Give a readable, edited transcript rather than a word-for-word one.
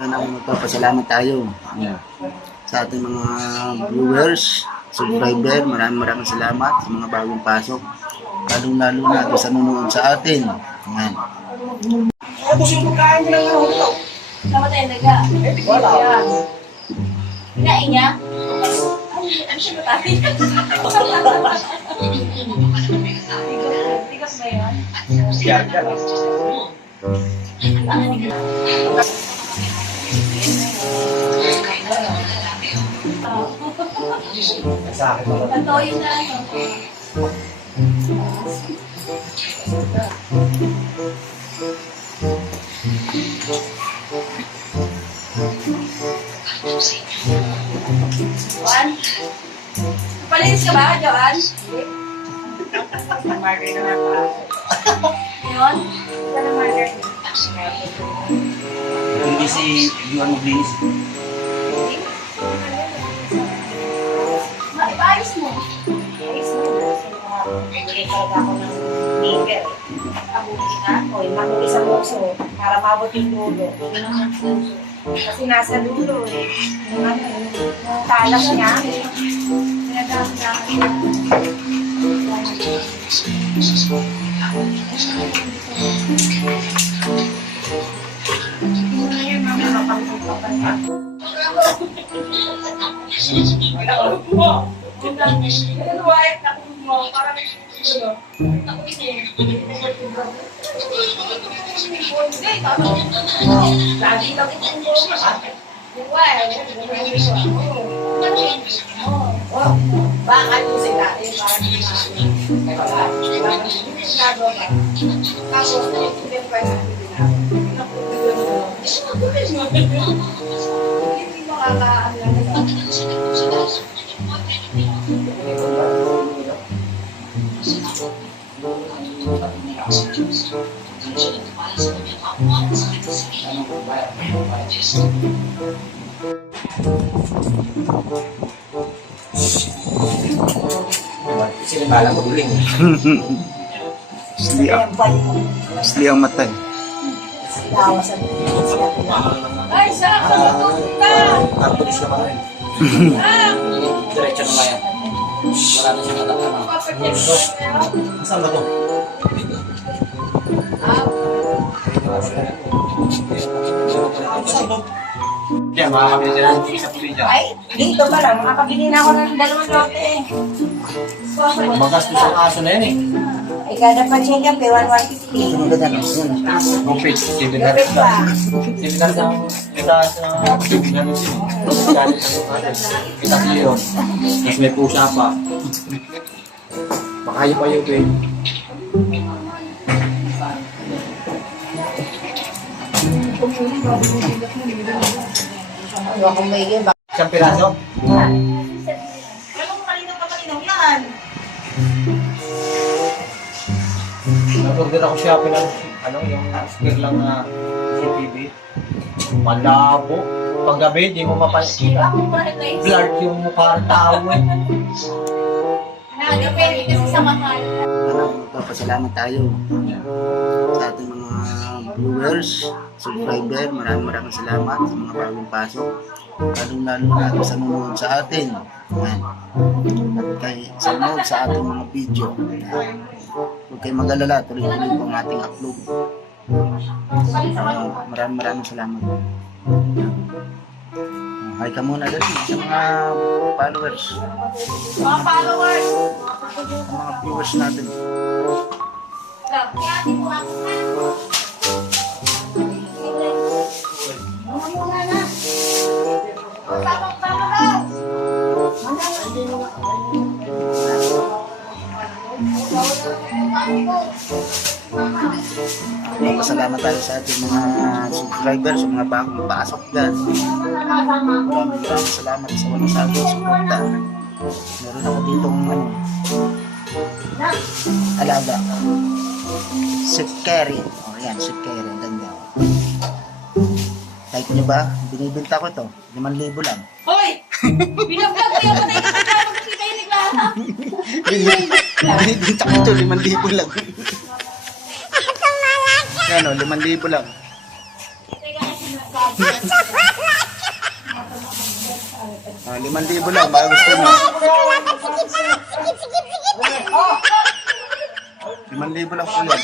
Magpapasalamat tayo sa ating mga viewers, subscriber. Maraming salamat sa mga bagong pasok. Lalo na sa nanonood sa atin. Ayan. Tapos yung pagkain nila nga ito. Namatay naga. Wala. Kinain niya? Ano siya matay? Tigas ba yun? Yan ka lang. Sa akin naman. Patoyo na lang. Joan? Palinis ka ba, Joan? Marker na lang pa. Yun? Sana marker. Hindi si Yuan Maglinis. Ipaayos mo. Ayos mo. Bibili talaga ako ng nigger. Abuti na ako. Mahuli sa puso. Para mabot yung dulo. Kasi nasa dulo eh. Yung talas niya. Pinagamit niya. Ngayon, mami, mapangkumpapan niya. Lagi lang itong Bakit mo sila? Sila malang maguling. Sli ang mata. Ay, sarap na matulita! Tapos naman rin. Diretso naman yan. Wala na siya natatama. Saan ba ito? Diyan, makakabili sila ng isa puli dyan. Ay, dito pa lang. Makakabili na ako ng 2 lote eh. Magastos ang aso na yan eh. Ay, kada pa check up eh, 150. Ang ganda no? Yan. Gupit. Similar Lapit sa... pa. Similar sa... Kita sa... Ganun siya. Kita siyo. Tapos may pusa pa. Makayo pa yun eh. Ano akong may iba. Isang piraso? Alam mo, kanino yan? Nag-order ako siya ng ano, yung square lang na CCTV. Malabo. Paggabi, di mo mapakita. Blurred yung mukha ng tao eh. Nagapere kasi sa mahal. Magpapasalamat tayo sa ating mga viewers, subscriber. Maraming salamat sa mga bagong pasok. Lalo na sa nanonood sa atin. Ayan. At sa nanonood sa ating mga video. Huwag kayong mag-alala, tuloy-tuloy po ang ating upload. Maraming salamat. Hi ka muna dito sa mga followers, Mga followers. sa mga viewers natin. Kaya di mo ako muna na. Tama na. Magpasalamat tayo sa ating mga subscribers, sa mga bagong pasok dyan. Maraming salamat sa walang sabong suporta. Meron ako ditong alaga. Si Kerry. O yan, si Kerry. Ang ganda. Like nyo ba? Binibinta ko ito. 5,000 lang. Hoy! Binablog ko yung patay ko sa kaya magkikita yung naglala. Binibinta ko ito. 5,000 lang. Yan o, 5,000 lang. Teka kasi nagkala. 5,000 lang, baka gusto mo. 5,000 lang po yan.